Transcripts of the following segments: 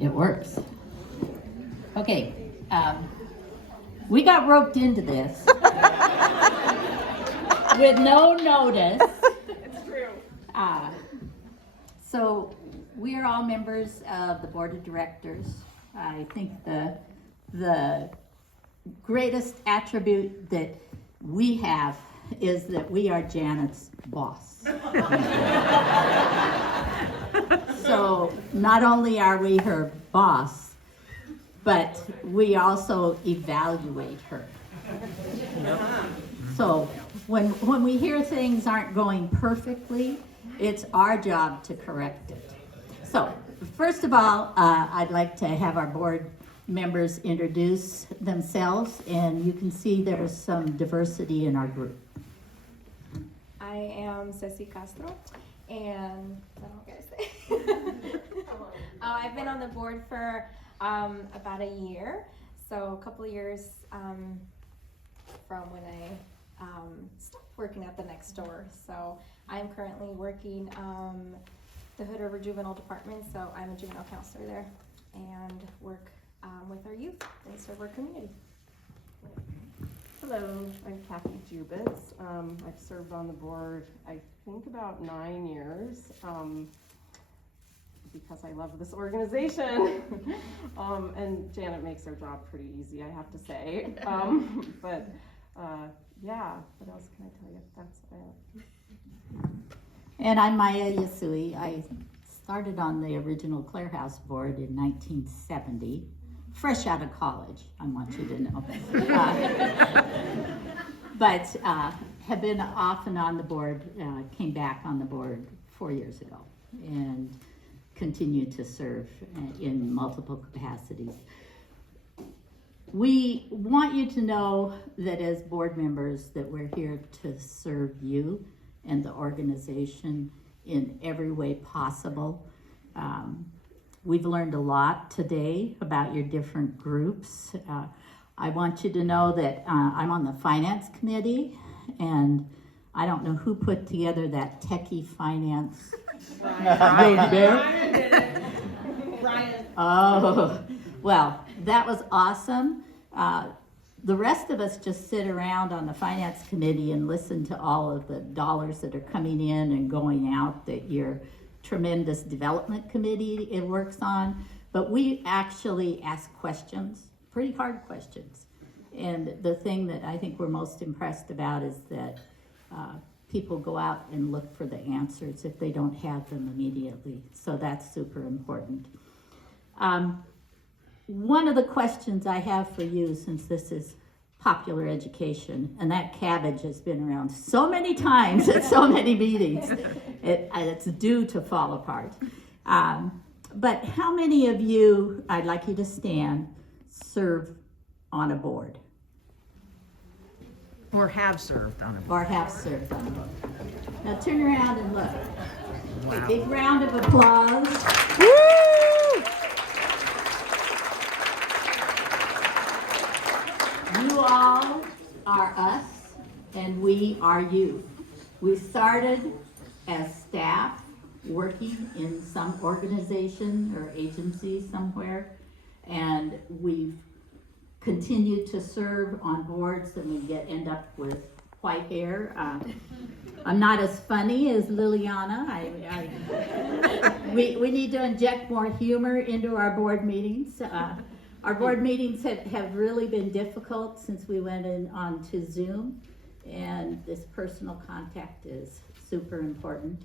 It works. Okay, we got roped into this with no notice. It's true. So we are all members of the board of directors. I think the greatest attribute that we have is that we are Janet's boss. So not only are we her boss, but we also evaluate her. So when we hear things aren't going perfectly, it's our job to correct it. So first of all, I'd like to have our board members introduce themselves, and you can see there's some diversity in our group. I am Ceci Castro, and I don't know what I say. I've been on the board for about a year, so a couple of years from when I stopped working at the next door. So I'm currently working the Hood River Juvenile Department, so I'm a juvenile counselor there and work with our youth and serve our community. Hello, I'm Kathy Jubitz. I've served on the board, I think about 9 years, because I love this organization. And Janet makes her job pretty easy, I have to say. Yeah, what else can I tell you? That's about it. And I'm Maya Yasui. I started on the original Clare House board in 1970, fresh out of college, I want you to know. But have been off and on the board, came back on the board 4 years ago, and continue to serve in multiple capacities. We want you to know that as board members that we're here to serve you and the organization in every way possible. We've learned a lot today about your different groups. I want you to know that I'm on the finance committee, and I don't know who put together that techie finance. Brian did it. Brian. Oh, well, that was awesome. The rest of us just sit around on the finance committee and listen to all of the dollars that are coming in and going out that your tremendous development committee it works on. But we actually ask questions, pretty hard questions. And the thing that I think we're most impressed about is that people go out and look for the answers if they don't have them immediately. So that's super important. One of the questions I have for you, since this is popular education, and that cabbage has been around so many times at so many meetings, it's due to fall apart. But how many of you, I'd like you to stand, serve on a board? Or have served on a board. Or have served on a board. Now turn around and look. Wow. A big round of applause. You all are us, and we are you. We started as staff working in some organization or agency somewhere, and we've continued to serve on boards, and we end up with white hair. I'm not as funny as Liliana. We need to inject more humor into our board meetings. Our board meetings have really been difficult since we went on to Zoom, and this personal contact is super important.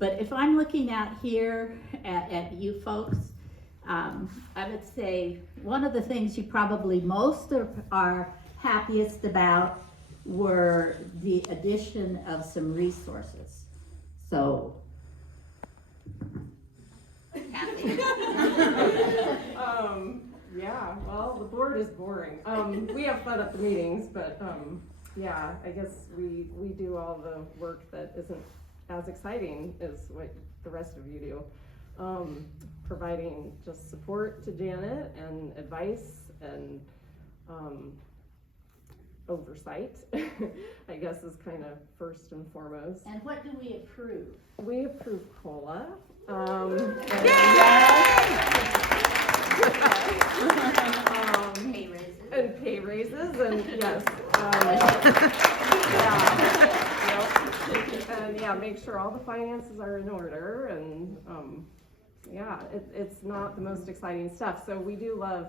But if I'm looking out here at you folks, I would say one of the things you probably most are happiest about were the addition of some resources. So, Kathy. Yeah, well, the board is boring. We have fun at the meetings, but yeah, I guess we do all the work that isn't as exciting as what the rest of you do. Providing just support to Janet and advice and oversight, I guess, is kind of first and foremost. And what do we approve? We approve COLA. finances and yes. Yep. And yeah, make sure all the finances are in order and yeah, it's not the most exciting stuff. So we do love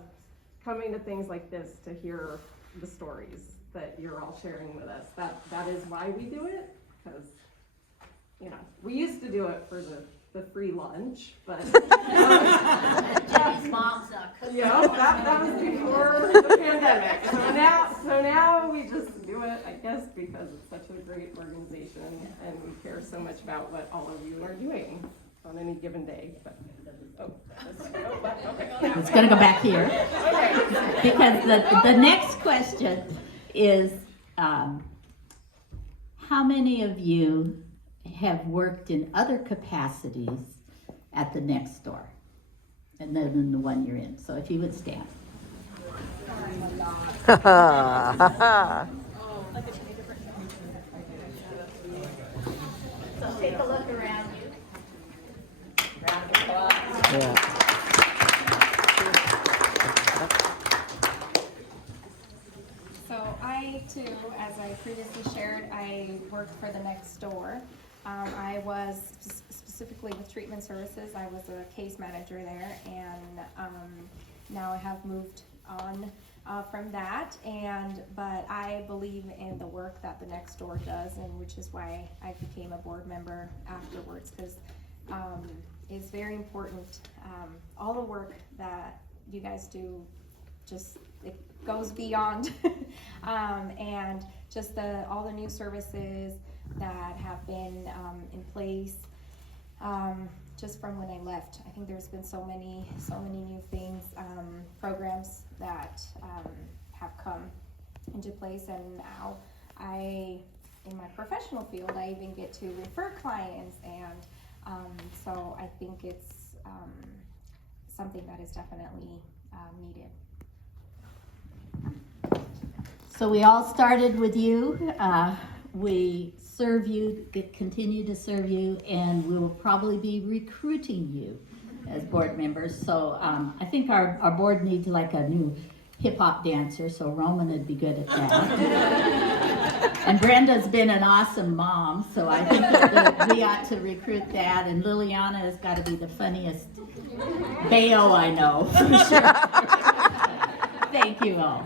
coming to things like this to hear the stories that you're all sharing with us. That is why we do it, because you know, we used to do it for the free lunch, but Jenny's mom's cooking. yeah, that was before the pandemic. So now we just do it, I guess, because it's such a great organization and we care so much about what all of you are doing on any given day. But, okay. It's gonna go back here. Because the next question is, how many of you have worked in other capacities at the next door? And then in the one you're in. So if you would stand. So take a look around you. Round of applause. Yeah. So I too, as I previously shared, I worked for the next door. I was specifically with treatment services. I was a case manager there, and now I have moved on from that. But I believe in the work that the next door does, and which is why I became a board member afterwards, because it's very important. All the work that you guys do, just it goes beyond, and just all the new services that have been in place just from when I left. I think there's been so many new things, programs that have come into place, and now in my professional field, I even get to refer clients, and so I think it's something that is definitely needed. So we all started with you. We serve you, continue to serve you, and we will probably be recruiting you as board members. So I think our board needs like a new hip hop dancer, so Roman would be good at that. And Brenda's been an awesome mom, so I think that we ought to recruit that. And Liliana has got to be the funniest bayo I know, for sure. Thank you all.